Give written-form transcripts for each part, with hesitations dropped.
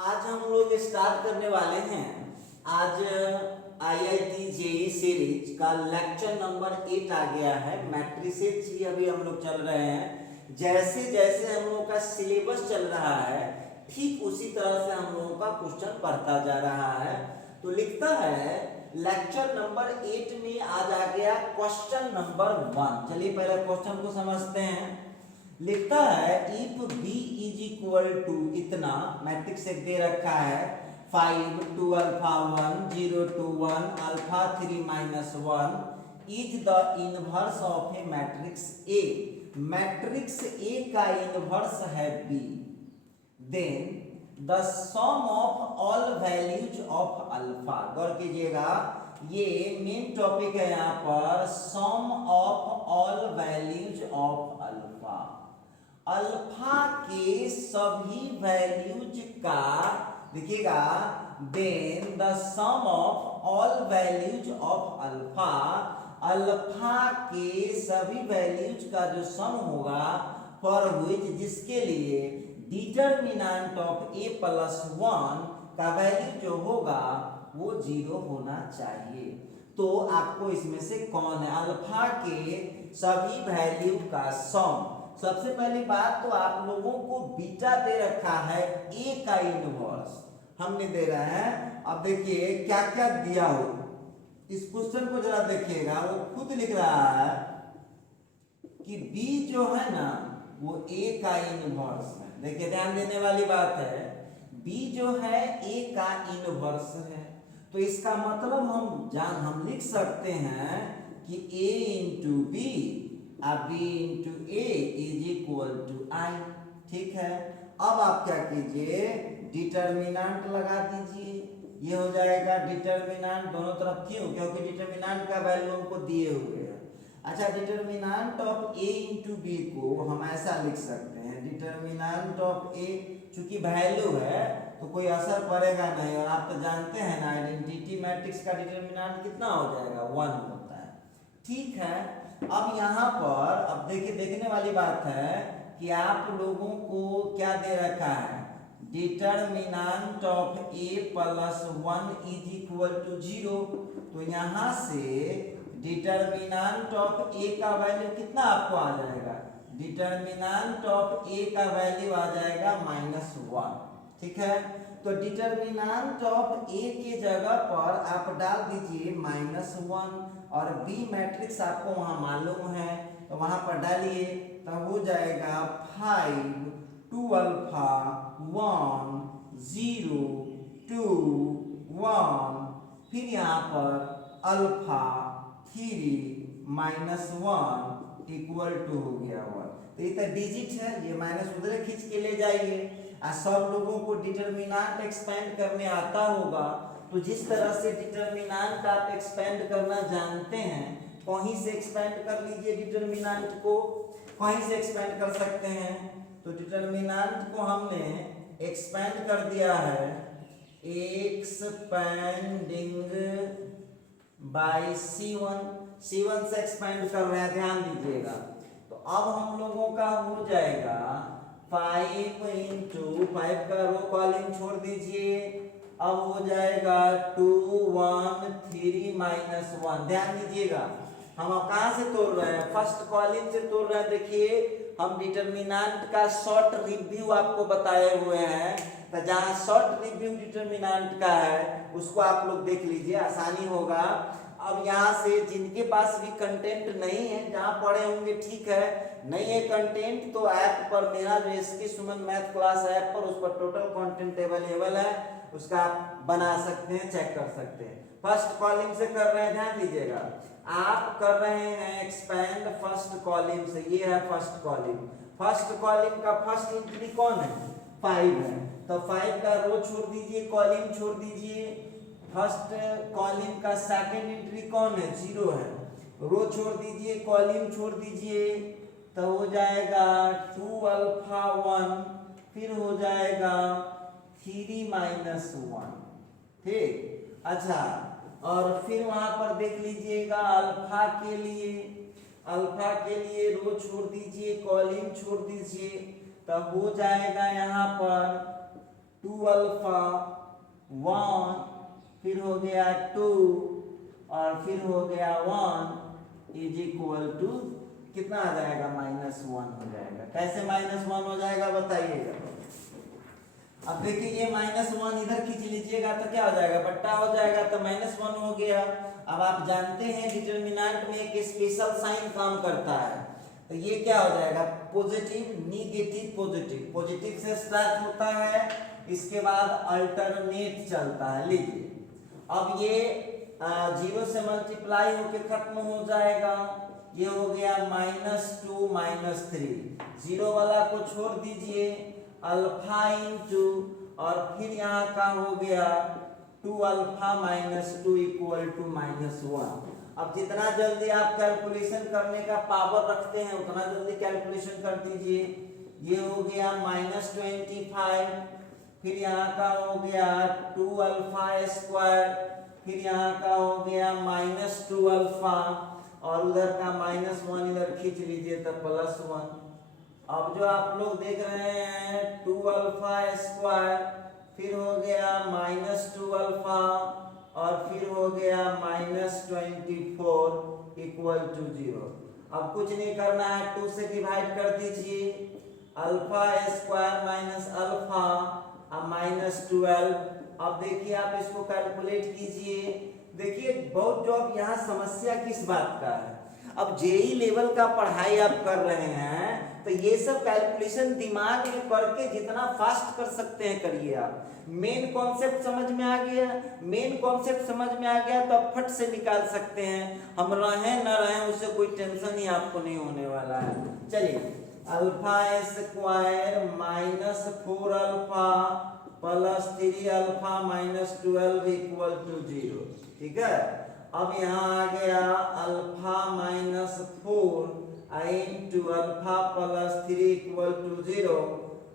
आज हम लोग स्टार्ट करने वाले हैं आज आईआईटी जेई सीरीज का लेक्चर नंबर 8 आ गया है। मैट्रिसेस ही अभी हम लोग चल रहे हैं। जैसे जैसे हम लोगों का सिलेबस चल रहा है ठीक उसी तरह से हम लोगों का क्वेश्चन बढ़ता जा रहा है। तो लिखता है लेक्चर नंबर 8 में आज आ गया क्वेश्चन नंबर 1। चलिए पहले क्वेश्चन को समझते हैं। लिखता है if b is equal to इतना, मैट्रिक्स एक दे रखा है 5 2 alpha 1 0 2 1 alpha 3 minus 1 is the inverse of A matrix A. Matrix A का इनवर्स है b, then the sum of all values of alpha. गौर कीजिएगा ये मेन टॉपिक है यहाँ पर, sum of all values of alpha. Alpha के सभी वैल्यूज का देखिएगा, then the sum of all values of alpha. Alpha के सभी वैल्यूज का जो सम होगा फॉर व्हिच, जिसके लिए डिटरमिनेंट ऑफ ए प्लस 1 का वैल्यू जो होगा वो 0 होना चाहिए। तो आपको इसमें से कौन है अल्फा के सभी वैल्यू का सम। सबसे पहली बात तो आप लोगों को बीटा दे रखा है ए का इनवर्स हमने दे रहा है। अब देखिए क्या क्या दिया हो, इस क्वेश्चन को जरा देखिएगा, वो खुद लिख रहा है कि बी जो है ना वो ए का इनवर्स है। देखिए ध्यान देने वाली बात है, बी जो है ए का इनवर्स है। तो इसका मतलब हम लिख सकते हैं कि a into B b into A is equal to I. ठीक है, अब आप क्या कीजिए डिटरमिनेंट लगा दीजिए, ये हो जाएगा डिटरमिनेंट दोनों तरफ। क्यों? क्योंकि डिटरमिनेंट का वैल्यू हमको दिए हुए हैं। अच्छा, determinant of A into B को हम ऐसा लिख सकते हैं, डिटरमिनेंट ऑफ ए चूंकि वैल्यू है तो कोई असर पड़ेगा नहीं, और आप तो जानते हैं ना आइडेंटिटी मैट्रिक्स का डिटरमिनेंट कितना हो जाएगा 1 होता है। ठीक है, अब यहाँ पर अब देखिए देखने वाली बात है कि आप लोगों को क्या दे रखा है, determinant of A plus 1 is equal to 0। तो यहाँ से डिटरमिनेंट ऑफ ए का वैल्यू कितना आपको आ जाएगा, डिटरमिनेंट ऑफ ए का वैल्यू आ जाएगा -1। ठीक है, तो डिटरमिनेंट ऑफ ए के जगह पर आप डाल दीजिए -1, और बी मैट्रिक्स आपको वहां मालूम है तो वहां पर डालिए, तो हो जाएगा 5 2 अल्फा 1 0 2 1, फिर यहाँ पर अल्फा 3 माइनस 1 इक्वल टू हो गया 1। तो ये तो डिजिट है, ये माइनस उधर खींच के ले जाइए। सब लोगों को डिटरमिनेंट एक्सपेंड करने आता होगा, तो जिस तरह से डिटरमिनेंट आप एक्सपेंड करना जानते हैं कहीं से एक्सपेंड कर लीजिए, डिटरमिनेंट को कहीं से एक्सपेंड कर सकते हैं। तो डिटरमिनेंट को हमने एक्सपेंड कर दिया है एक्सपेंडिंग बाय C1 से एक्सपेंड कर रहे हैं, ध्यान दीजिएगा। तो अब हम लोगों का हो जाएगा 5 इंटू 5 का रो कॉलम छोड़ दीजिए, अब हो जाएगा 2 1 3 माइनस 1। ध्यान दीजिएगा हम अब कहाँ से तोड़ रहे हैं, फर्स्ट कॉलम से तोड़ रहे हैं। देखिए हम डिटरमिनेंट का शॉर्ट रिव्यू आपको बताए हुए हैं, तो जहाँ शॉर्ट रिव्यू डिटरमिनेंट का है उसको आप लोग देख लीजिए, आसानी होगा। अब यहाँ से जिनके पास भी कंटेंट नहीं है, जहाँ पढ़े होंगे ठीक है, नहीं है कंटेंट तो ऐप पर मेरा जो एसके सुमन मैथ क्लास ऐप पर उस पर टोटल कंटेंट अवेलेबल है, उसका आप बना सकते हैं, चेक कर सकते हैं। फर्स्ट कॉलम से कर रहे हैं, ध्यान दीजिएगा आप कर रहे हैं एक्सपेंड फर्स्ट कॉलम से, ये है फर्स्ट कॉलम। फर्स्ट कॉलम का फर्स्ट एंट्री कौन है 5 है, तो 5 का रो छोड़ दीजिए कॉलम छोड़ दीजिए। फर्स्ट कॉलम का सेकंड एंट्री कौन है 0 है, रो छोड़ दीजिए कॉलम छोड़ दीजिए, तो हो जाएगा 2 अल्फा 1, फिर हो जाएगा 3 माइनस 1। ठीक, अच्छा, और फिर वहां पर देख लीजिएगा अल्फा के लिए रो छोड़ दीजिए कॉलम छोड़ दीजिए, तब हो जाएगा यहाँ पर 2 अल्फा 1, फिर हो गया 2 और फिर हो गया 1 इज इक्वल टू कितना आ जाएगा, -1 हो जाएगा। कैसे -1 हो जाएगा बताइएगा। अब देखिए ये -1 इधर खींच लीजिएगा तो क्या हो जाएगा, बट्टा हो जाएगा, तो -1 हो गया। अब आप जानते हैं डिटर्मिनेंट में एक स्पेशल साइन काम करता है, तो ये क्या हो जाएगा, पॉजिटिव निगेटिव पॉजिटिव, पॉजिटिव से स्टार्ट होता है, इसके बाद अल्टरनेट चलता है। लीजिए अब ये 0 से मल्टीप्लाई होके खत्म हो जाएगा, ये हो गया -2 -3, 0 वाला को छोड़ दीजिए, अल्फा इंटू और फिर यहाँ का हो गया 2 अल्फा -2 इक्वल टू -1। अब जितना जल्दी आप कैलकुलेशन करने का पावर रखते हैं उतना जल्दी कैलकुलेशन कर दीजिए। ये हो गया -25, फिर यहाँ का हो गया 2 अल्फा स्क्वायर, फिर यहाँ का हो गया -2 अल्फा और उधर का -1 इधर खींच लीजिए तो +1। अब जो आप लोग देख रहे हैं 2 अल्फा स्क्वायर, फिर हो गया -2 अल्फा और फिर हो गया -24 इक्वल टू 0। अब कुछ नहीं करना है, 2 से डिवाइड कर दीजिए, अल्फा स्क्वायर माइनस अल्फा -12। अब देखिए आप इसको कैलकुलेट कीजिए। देखिए बहुत जो अब यहाँ समस्या किस बात का है, अब जेई लेवल का पढ़ाई आप कर रहे हैं तो ये सब कैलकुलेशन दिमाग में करके जितना फास्ट कर सकते हैं करिए। आप मेन कॉन्सेप्ट समझ में आ गया, मेन कॉन्सेप्ट समझ में आ गया तो आप फट से निकाल सकते हैं। हम रहें न रहें उससे कोई टेंशन ही आपको नहीं होने वाला है। चलिए alpha square -4 alpha +3 alpha -12 equal to 0। ठीक है, अब यहाँ आ गया alpha -4 into alpha +3 equal to 0,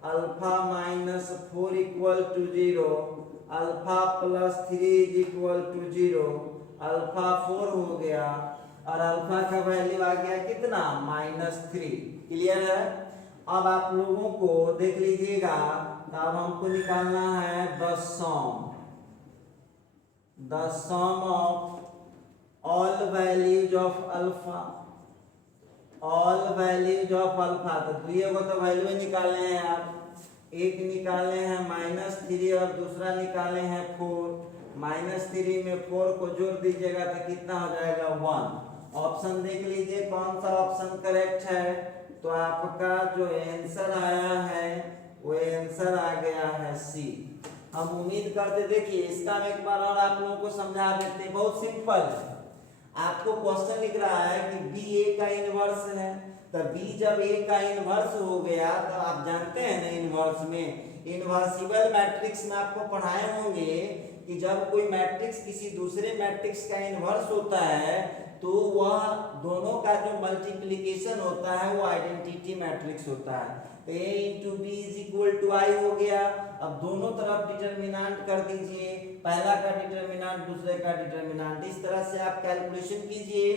alpha -4 equal to 0, alpha +3 equal to 0, alpha 4 हो गया और अल्फा का वैल्यू आ गया कितना, -3। क्लियर है। अब आप लोगों को देख लीजिएगा, तो अब हमको निकालना है the sum of all values of alpha, all values of alpha. तो दुइये को तो वैल्यू निकाले हैं आप, एक निकाले हैं -3 और दूसरा निकाले हैं 4। -3 में 4 को जोड़ दीजिएगा तो कितना हो जाएगा, 1। ऑप्शन देख लीजिए कौन सा ऑप्शन करेक्ट है। तो आपका जो आंसर आया है वो आंसर आ गया है सी। हम उम्मीद करते, देखिए इसका एक बार और आप लोगों को समझा देते हैं, बहुत सिंपल है। आपको क्वेश्चन लिख रहा है कि बी ए का इनवर्स है, तो बी जब ए का इनवर्स हो गया तो आप जानते हैं ना इनवर्स में, इनवर्सिबल मैट्रिक्स में आपको पढ़ाए होंगे कि जब कोई मैट्रिक्स किसी दूसरे मैट्रिक्स का इनवर्स होता है तो वह दोनों का जो मल्टीप्लिकेशन होता है वो आइडेंटिटी मैट्रिक्स होता है। तो a into B is equal to I हो गया। अब दोनों तरफ डिटर्मिनेंट कर दीजिए, पहला का डिटर्मिनेंट दूसरे का डिटर्मिनेंट, इस तरह से आप कैलकुलेशन कीजिए,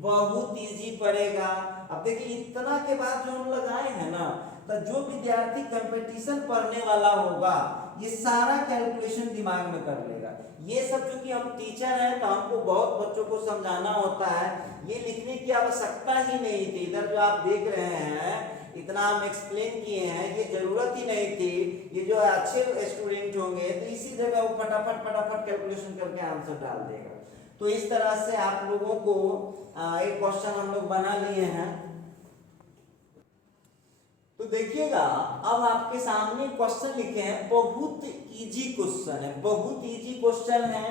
बहुत इजी पड़ेगा। अब देखिए इतना के बाद जो हम लगाए हैं ना, तो जो विद्यार्थी कंपटीशन पढ़ने वाला होगा ये सारा कैलकुलेशन दिमाग में कर लेगा। ये सब चूंकि हम टीचर हैं तो हमको बहुत बच्चों को समझाना होता है, ये लिखने की आवश्यकता ही नहीं थी। इधर जो आप देख रहे हैं इतना हम एक्सप्लेन किए हैं, ये जरूरत ही नहीं थी। ये जो अच्छे स्टूडेंट होंगे तो इसी जगह वो फटाफट कैलकुलेशन करके आंसर डाल देगा। तो इस तरह से आप लोगों को एक क्वेश्चन हम लोग बना लिए हैं। तो देखिएगा अब आपके सामने क्वेश्चन लिखे हैं, बहुत इजी क्वेश्चन है, बहुत इजी क्वेश्चन है।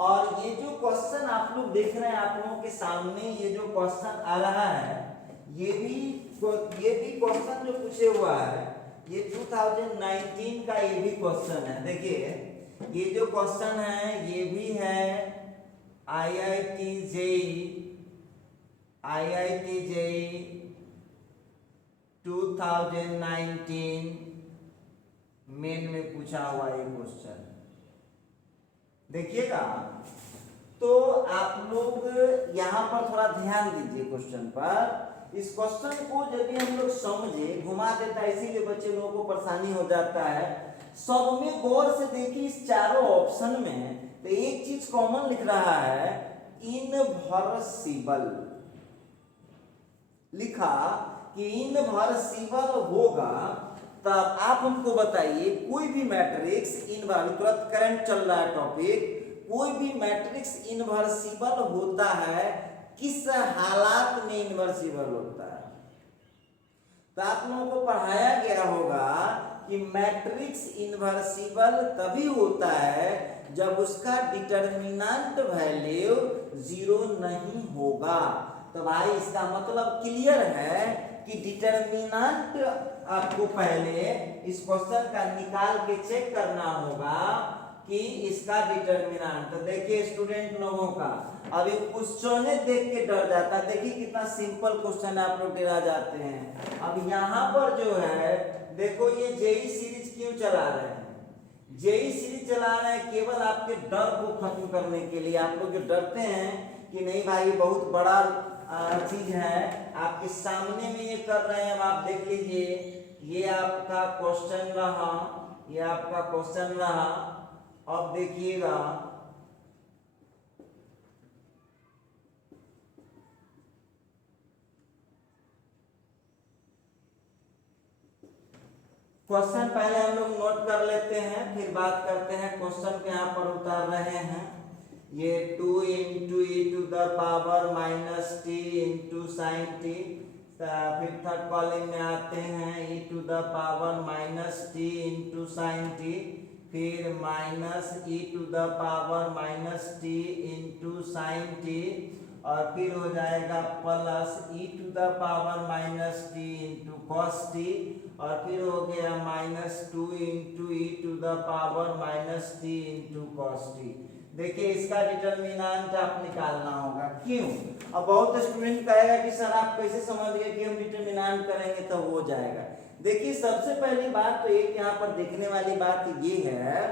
और ये जो क्वेश्चन आप लोग देख रहे हैं आप लोगों के सामने, ये जो क्वेश्चन आ रहा है ये भी क्वेश्चन जो पूछे हुआ है ये 2019 का ये भी क्वेश्चन है। देखिए ये जो क्वेश्चन है ये भी है IIT JEE 2019 मेन में पूछा हुआ ये क्वेश्चन। देखिएगा तो आप लोग यहाँ पर थोड़ा ध्यान दीजिए क्वेश्चन पर। इस क्वेश्चन को यदि हम लोग समझे, घुमा देता है, इसीलिए बच्चे लोगों को परेशानी हो जाता है। सब में गौर से देखिए, इस चारों ऑप्शन में तो एक चीज कॉमन लिख रहा है, इनवर्सिबल लिखा कि इनवर्सिबल होगा। तब आप हमको बताइए, कोई भी मैट्रिक्स तुरंत करंट चल रहा है टॉपिक, कोई भी मैट्रिक्स इनवर्सिबल होता है, किस हालात में इनवर्सिबल होता है? तो आप लोगों को पढ़ाया गया होगा कि मैट्रिक्स इनवर्सिबल तभी होता है जब उसका डिटरमिनेंट वैल्यू 0 नहीं होगा। तो भाई इसका मतलब क्लियर है कि डिटरमिनेंट आपको पहले इस क्वेश्चन का निकाल के चेक करना होगा कि इसका डिटरमिनेंट। तो देखिए स्टूडेंट लोगों का अभी क्वेश्चन देख के डर जाता है। देखिए कितना सिंपल क्वेश्चन आप लोग डरा जाते हैं। अब यहाँ पर जो है देखो, ये जेई सीरीज क्यों चला रहे हैं? जेई सीरीज चला रहे हैं केवल आपके डर को खत्म करने के लिए। आप लोग जो डरते हैं कि नहीं भाई बहुत बड़ा चीज है, आपके सामने में ये कर रहे हैं। अब आप देख लीजिए, ये आपका क्वेश्चन रहा, ये आपका क्वेश्चन रहा। अब देखिएगा, क्वेश्चन पहले हम लोग नोट कर लेते हैं, फिर बात करते हैं। क्वेश्चन पे यहाँ पर उतार रहे हैं, ये 2 into E to the power minus T into sine T. फिर थर्ड कॉलम में आते हैं, E to the power minus T into sine T, फिर minus E to the power minus T into sine T, और फिर हो जाएगा plus E to the power minus T into cos T, और फिर हो गया minus 2 into E to the power minus T into cos T. देखिए इसका डिटरमिनेंट आप निकालना होगा। क्यों? अब बहुत स्टूडेंट कहेगा कि सर आप कैसे समझ गए कि हम डिटरमिनेंट करेंगे तो हो जाएगा। देखिए सबसे पहली बात तो एक यहाँ पर देखने वाली बात ये है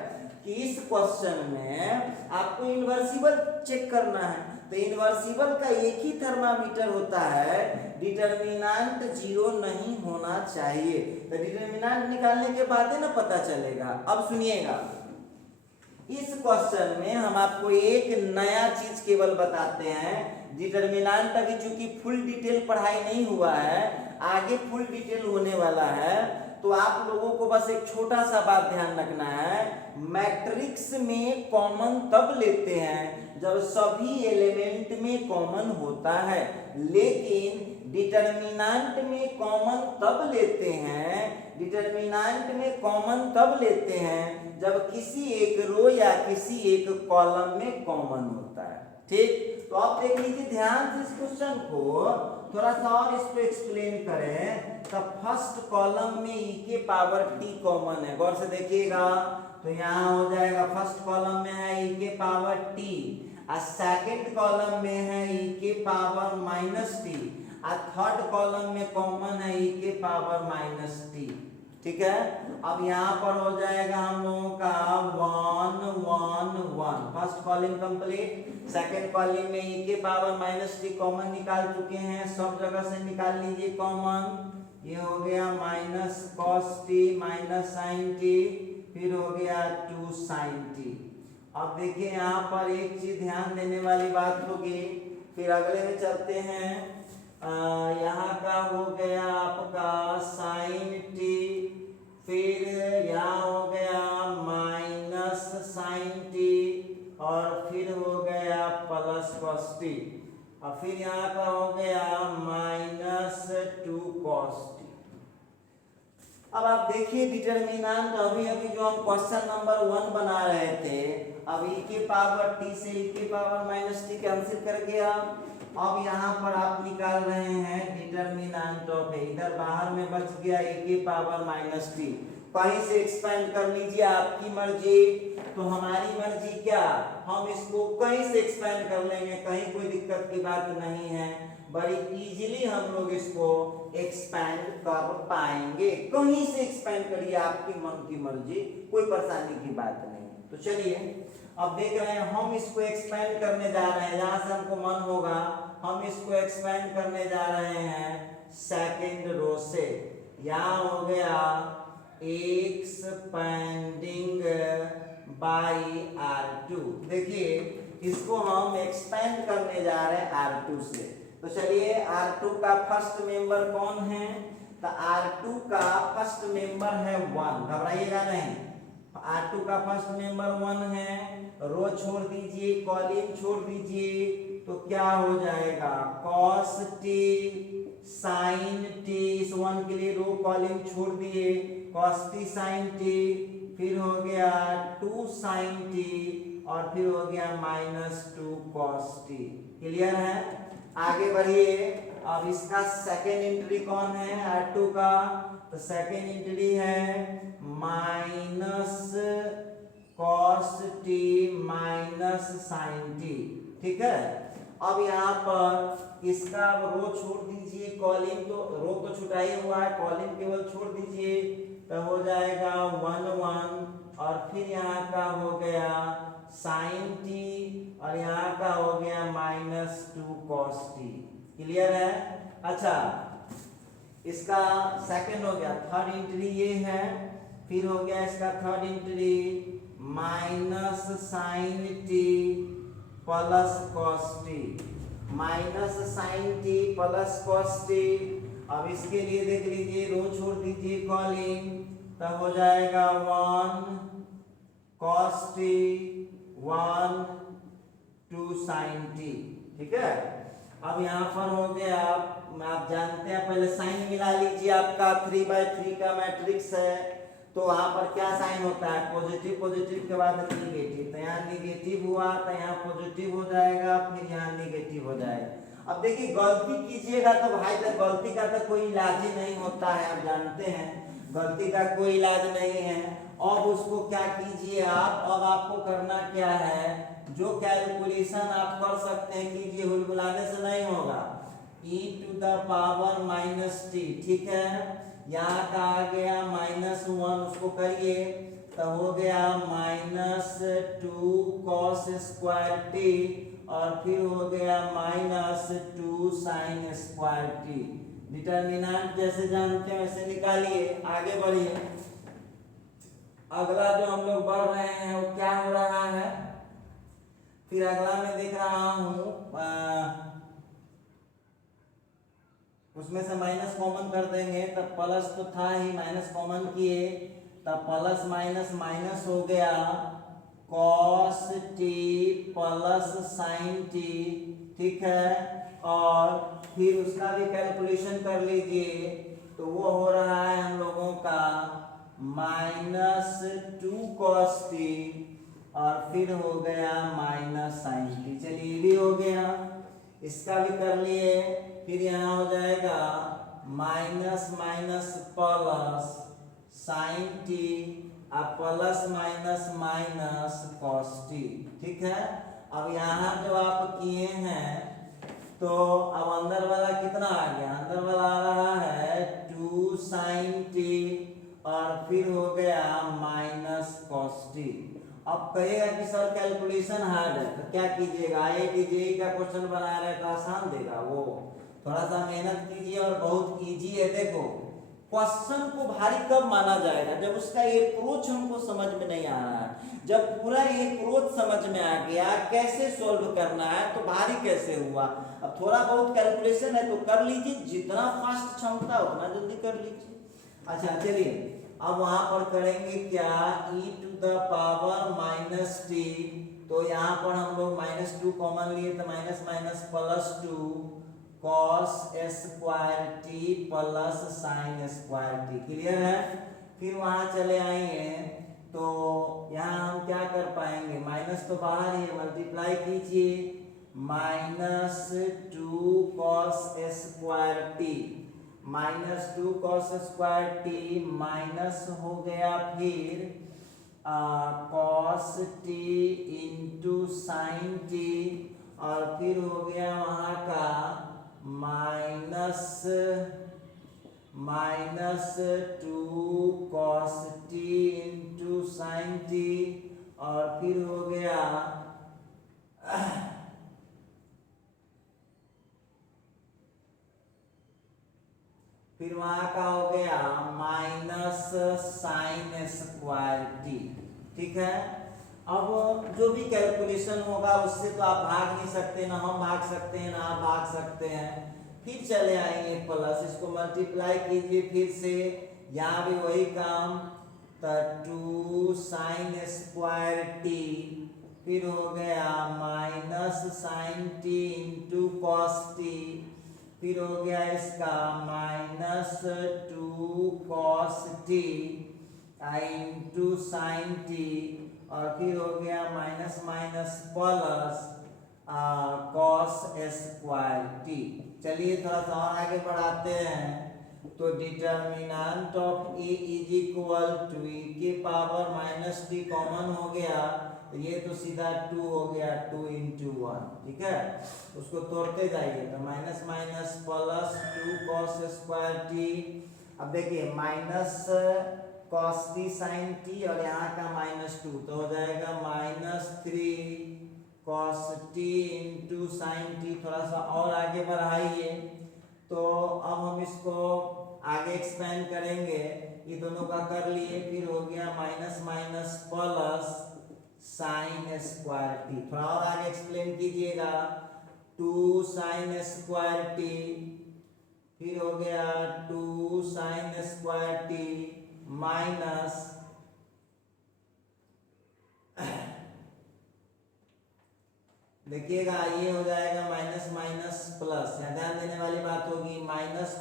कि इस क्वेश्चन में आपको इनवर्सिबल चेक करना है। तो इनवर्सिबल का एक ही थर्मामीटर होता है, डिटरमिनेंट 0 नहीं होना चाहिए। तो डिटरमिनेंट निकालने के बाद ही ना पता चलेगा। अब सुनिएगा, इस क्वेश्चन में हम आपको एक नया चीज केवल बताते हैं। डिटरमिनेंट अभी चूंकि फुल डिटेल पढ़ाई नहीं हुआ है, आगे फुल डिटेल होने वाला है, तो आप लोगों को बस एक छोटा सा बात ध्यान रखना है। मैट्रिक्स में कॉमन तब लेते हैं जब सभी एलिमेंट में कॉमन होता है, लेकिन डिटरमिनेंट में कॉमन तब लेते हैं, डिटरमिनेंट में कॉमन तब लेते हैं जब किसी एक रो या किसी एक कॉलम में कॉमन होता है। ठीक, तो आप देख लीजिए ध्यान से इस क्वेश्चन को, थोड़ा सा और इसको एक्सप्लेन करें। तो फर्स्ट कॉलम में ई के पावर टी कॉमन है, गौर से देखिएगा। तो यहाँ हो जाएगा फर्स्ट कॉलम में है ई के पावर टी, और सेकंड कॉलम में है ई के पावर माइनस टी, और थर्ड कॉलम में कॉमन है ई के पावर माइनस टी। ठीक है, अब यहाँ पर हो जाएगा हम लोगों का 1 1 1, first column complete. Second column में ई के पावर माइनस टी कॉमन निकाल चुके हैं, सब जगह से निकाल लीजिए कॉमन। ये हो गया minus cos T minus sine T, फिर हो गया 2 साइन टी। अब देखिए यहाँ पर एक चीज ध्यान देने वाली बात होगी, फिर अगले में चलते हैं। यहाँ का हो गया आपका साइन टी, फिर यहाँ हो गया माइनस साइन टी, और फिर हो गया प्लस कॉस टी, और फिर यहाँ का हो गया माइनस 2 कॉस टी। अब आप देखिए डिटरमिनेंट अभी जो हम क्वेश्चन नंबर 1 बना रहे थे, अब ई के पावर टी से ई के पावर माइनस टी कैंसिल कर गया। अब यहाँ पर आप निकाल रहे हैं डिटरमिनेंट ऑफ, इधर बाहर में बच गया ई के पावर माइनस टी। कहीं से एक्सपेंड कर लीजिए, आपकी मर्जी। तो हमारी मर्जी क्या, हम इसको कहीं से एक्सपेंड कर लेंगे, कहीं कोई दिक्कत की बात नहीं है। बड़ी इजीली हम लोग इसको एक्सपेंड कर पाएंगे। कहीं से एक्सपेंड करिए, आपकी मन की मर्जी, कोई परेशानी की बात नहीं। तो चलिए अब देख रहे हैं हम इसको एक्सपेंड करने जा रहे हैं, जहां से हमको मन होगा हम इसको एक्सपेंड करने जा रहे हैं सेकंड रो से। यहाँ हो गया एक्सपेंडिंग बाई R2। देखिए इसको हम एक्सपेंड करने जा रहे हैं R2 से। तो चलिए R2 का फर्स्ट मेंबर कौन है? तो R2 का फर्स्ट मेंबर है 1, घबराइएगा नहीं। R2 का फर्स्ट मेंबर 1 है। रो छोड़ दीजिए, कॉलम छोड़ दीजिए, तो क्या हो जाएगा cos t sin t। इस 1 के लिए रो कॉलम छोड़ दिए, cos t sin t, फिर हो गया 2 sin t और फिर हो गया -2 cos t। क्लियर है? आगे बढ़िए। अब इसका सेकेंड एंट्री कौन है R2 का? तो सेकेंड एंट्री है -cos t -sin t। ठीक है। अब यहाँ पर इसका रो छोड़ दीजिए, कॉलम तो रो तो छुटा ही हुआ है, कॉलम केवल छोड़ दीजिए, तो हो जाएगा 1 1 और फिर यहाँ का हो गया sin t और यहाँ का हो गया -2 cos t। क्लियर है? अच्छा, इसका सेकंड हो गया। थर्ड एंट्री ये है, फिर हो गया इसका third entry -sin t +cos t, -sin t +cos t। अब इसके लिए देख लीजिए, रो छोड़ दीजिए, कॉलम, तब हो जाएगा 1 cos t 1 2 sin t। ठीक है। अब यहाँ पर हो गया, आप जानते हैं, पहले साइन मिला लीजिए। आपका 3/3 का मैट्रिक्स है, तो वहां पर क्या साइन होता है? पॉजिटिव, पॉजिटिव के बाद निगेटिव, तो यहाँ निगेटिव हुआ तो यहाँ पॉजिटिव हो जाएगा, फिर यहाँ निगेटिव हो जाएगा। अब देखिए गलती कीजिएगा तो भाई, तो गलती का तो कोई इलाज ही नहीं होता है, आप जानते हैं गलती का कोई इलाज नहीं है। अब उसको क्या कीजिए आप, अब आपको करना क्या है, जो कैलकुलेशन आप कर सकते हैं कीजिए, हुलहुलाने से नहीं होगा। e⁻⁻t, ठीक है। यहाँ का आ गया -1, उसको करिए, तो हो गया -2 cos स्क्वायर t और फिर हो गया -2 sin स्क्वायर t। डिटर्मिनेंट जैसे जानते हैं वैसे निकालिए, आगे बढ़िए। अगला जो हम लोग बढ़ रहे हैं वो क्या हो रहा है? फिर अगला मैं देख रहा हूँ, उसमें से माइनस कॉमन कर देंगे, तब प्लस तो था ही, माइनस कॉमन किए, तब प्लस माइनस माइनस हो गया cos t +sin t। ठीक है। और फिर उसका भी कैलकुलेशन कर लीजिए, तो वो हो रहा है हम लोगों का -2 cos t और फिर हो गया -sin t। चलिए ये भी हो गया, इसका भी कर लिए। फिर यहाँ हो जाएगा minus minus plus sin t और plus minus minus cos t। ठीक है। अब यहाँ जो आप किए हैं, तो अब अंदर वाला कितना आ गया? अंदर वाला आ रहा है 2 sin t और फिर हो गया -cos t। अब कहेगा कि सर कैलकुलेशन हार्ड है, तो क्या कीजिएगा, IIT JEE का क्वेश्चन बना रहे तो आसान देगा वो, थोड़ा सा मेहनत कीजिए और बहुत इजी है। देखो क्वेश्चन को भारी कब माना जाएगा? जब उसका अप्रोच हमको समझ में नहीं आ रहा है। जब पूरा अप्रोच समझ में आ गया कैसे सॉल्व करना है, तो भारी कैसे हुआ। अब थोड़ा बहुत कैलकुलेशन है तो कर लीजिए, जितना फास्ट क्षमता उतना जल्दी कर लीजिए। अच्छा चलिए, अब वहां पर करेंगे क्या, e⁻−t, तो यहाँ पर हम लोग -2 कॉमन लिए, तो minus minus +2 cos square t +sin square t। Clear है। फिर वहां चले आएंगे, तो यहाँ हम क्या कर पाएंगे, माइनस तो बाहर ही है, मल्टीप्लाई कीजिए, -2 cos square t, -2 cos square t minus हो गया फिर cos t into sin t और फिर हो गया वहाँ का -2 cos t into sin t और फिर हो गया फिर वहां का हो गया माइनस साइन स्क्वायर टी। ठीक है, अब जो भी कैलकुलेशन होगा उससे तो आप भाग नहीं सकते, ना हम भाग सकते हैं ना आप भाग सकते हैं। फिर चले आएंगे प्लस, इसको मल्टीप्लाई कीजिए फिर से, यहाँ भी वही काम, तो 2 साइन स्क्वायर टी, फिर हो गया minus sine T into cos T, फिर हो गया इसका minus 2 cos T into sine T, और फिर हो गया minus minus plus cos square T. चलिए थोड़ा सा और आगे बढ़ाते हैं, तो determinant of A is equal to e के पावर माइनस टी कॉमन हो गया, तो ये तो सीधा 2 हो गया, 2 इंटू 1। ठीक है, उसको तोड़ते जाइए, तो minus minus plus 2 cos square T. अब देखिए minus cos T sine T और यहाँ का माइनस 2, तो हो जाएगा minus 3 cos T into sine T. थोड़ा सा और आगे बढ़ाइए, तो अब हम इसको आगे एक्सपेंड करेंगे, ये दोनों का कर लिए, फिर हो गया minus minus plus sine square T. थोड़ा और आगे एक्सप्लेन कीजिएगा, 2 साइन स्क्वायर टी, फिर हो गया 2 साइन स्क्वायर टी माइनस देखिएगा ये हो जाएगा माइनस माइनस प्लस, यहाँ ध्यान देने वाली बात होगी, minus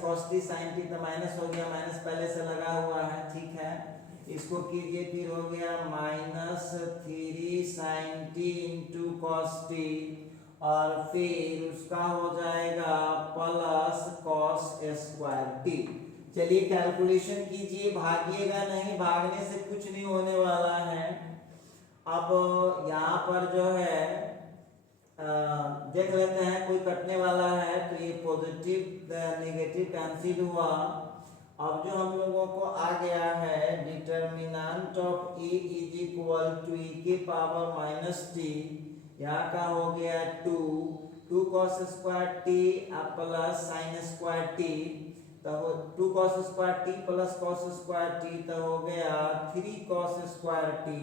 cos T sine T, तो माइनस हो गया, माइनस पहले से लगा हुआ है। ठीक है, इसको कीजिए, फिर हो गया minus 3 sine T into cos T, और फिर उसका हो जाएगा प्लस कॉस स्क्वायर टी। चलिए कैलकुलेशन कीजिए, भागिएगा नहीं, भागने से कुछ नहीं होने वाला है। अब यहाँ पर जो है देख लेते हैं, कोई कटने वाला है तो ये पॉजिटिव नेगेटिव कैंसिल हुआ। अब जो हम लोगों को आ गया है determinant of A is equal to e के पावर माइनस टी, यहाँ का हो गया 2 cos square T plus sine square T, तो 2 cos square T plus cos square T, तो हो गया 3 कॉस स्क्वायर टी,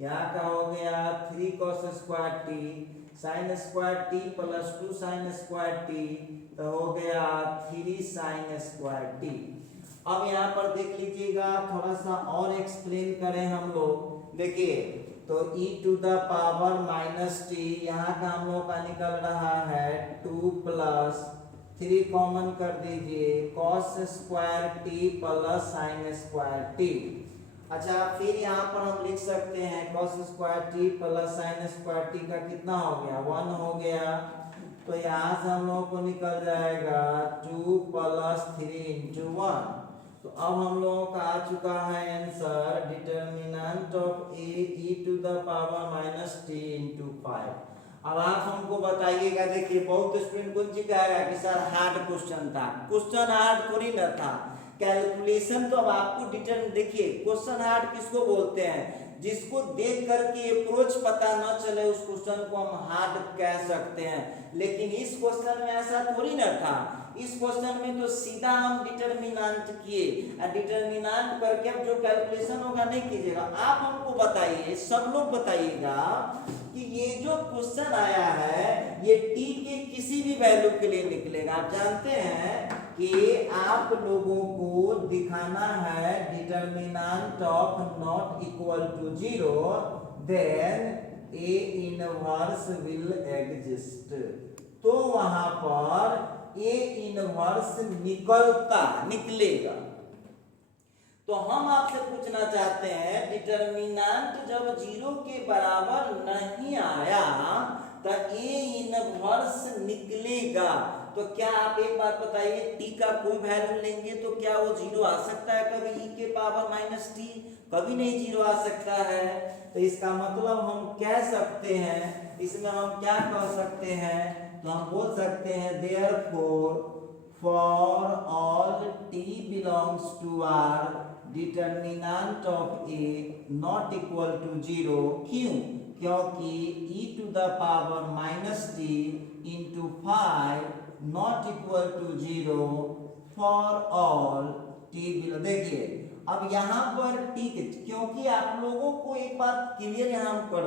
यहाँ का हो गया 3 cos square T, sign square T plus 2 sign square T, तो हो गया 3 साइन स्क्वायर टी। अब यहाँ पर देख लीजिएगा, थोड़ा सा और एक्सप्लेन करें हम लोग। देखिए तो e to the power minus T, यहाँ का हम लोग का निकल रहा है 2 प्लस 3 कॉमन कर दीजिए, cos square T plus sine square T. अच्छा, फिर यहाँ पर हम लिख सकते हैं cos square T plus sine square T का कितना हो गया, 1 हो गया, तो यहाँ से हम लोगों को निकल जाएगा 2 प्लस 3 इंटू 1। तो अब हम लोगों का आ चुका है answer, determinant of A e to the power minus T into 5। अब आप हमको बताइएगा, देखिए बहुत स्टूडेंट कौन सी कहेगा कि सर हार्ड क्वेश्चन था, क्वेश्चन हार्ड थोड़ी ना था, कैलकुलेशन तो अब आपको डिटर्मिन, देखिए क्वेश्चन हार्ड किसको बोलते हैं, जिसको देख करके अप्रोच पता न चले उस क्वेश्चन को हम हार्ड कह सकते हैं। लेकिन इस क्वेश्चन में ऐसा थोड़ी ना था, इस क्वेश्चन में तो सीधा हम डिटर्मिनेंट किए, डिटर्मिनेंट करके अब जो कैलकुलेशन होगा नहीं कीजिएगा। आप हमको बताइए, सब लोग बताइएगा कि ये जो क्वेश्चन आया है ये टी के किसी भी वैल्यू के लिए निकलेगा। आप जानते हैं कि आप लोगों को दिखाना है determinant of not equal to 0, then A inverse will exist, तो वहां पर ए इनवर्स निकलेगा। तो हम आपसे पूछना चाहते हैं, डिटर्मिनेंट जब 0 के बराबर नहीं आया तो ए इनवर्स निकलेगा। तो क्या आप एक बात बताइए, टी का कोई वैल्यू लेंगे तो क्या वो 0 आ सकता है कभी, ई के पावर माइनस टी? कभी नहीं 0 आ सकता है। तो इसका मतलब हम कह सकते हैं, इसमें हम क्या कह सकते हैं, तो हम बोल सकते हैं therefore for all T belongs to R determinant of A not equal to 0। क्यों? क्योंकि e to the power minus T into 5 not equal to 0 for all T below. देखिए अब यहाँ पर टी के, क्योंकि आप लोगों को एक बात क्लियर यहाँ कर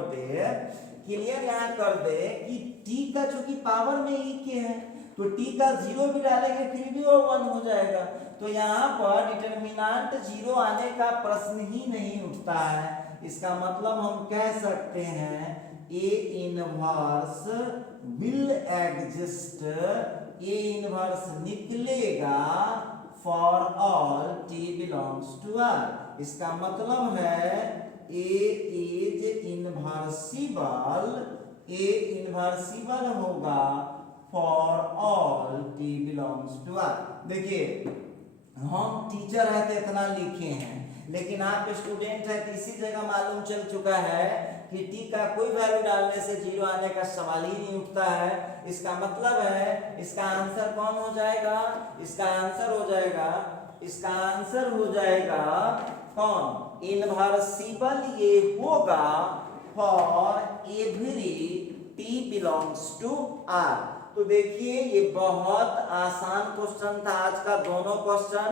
दे कि टी का चूंकि पावर में ई के है तो टी का 0 भी डालेंगे फिर भी वो 1 हो जाएगा। तो यहाँ पर डिटरमिनेंट 0 आने का प्रश्न ही नहीं उठता है। इसका मतलब हम कह सकते हैं A inverse will exist, A inverse निकलेगा for all T belongs to R. इसका मतलब है ए इज इनवर्सिबल होगा for all T belongs to R. देखिए हम टीचर है तो इतना लिखे हैं, लेकिन आप स्टूडेंट है तो इसी जगह मालूम चल चुका है कि टी का कोई वैल्यू डालने से 0 आने का सवाल ही नहीं उठता है। इसका मतलब है इसका आंसर कौन हो जाएगा, इसका आंसर हो जाएगा कौन, इनवर्सिबल ये होगा for every T belongs to R. तो देखिए ये बहुत आसान क्वेश्चन था आज का, दोनों क्वेश्चन